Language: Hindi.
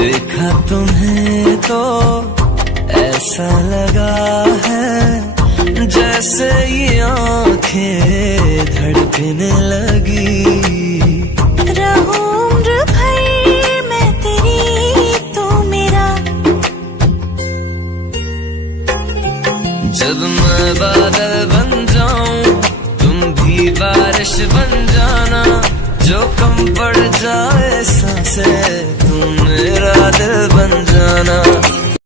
देखा तुम्हें तो ऐसा लगा है जैसे ये आंखें धड़कने लगी। रहूं उम्र भर मैं तेरी तू मेरा। जब मैं बादल बन जाऊं तुम भी बारिश बन जाना, जो कम पड़ जाए सांसें तुम मेरा दिल बन जाना।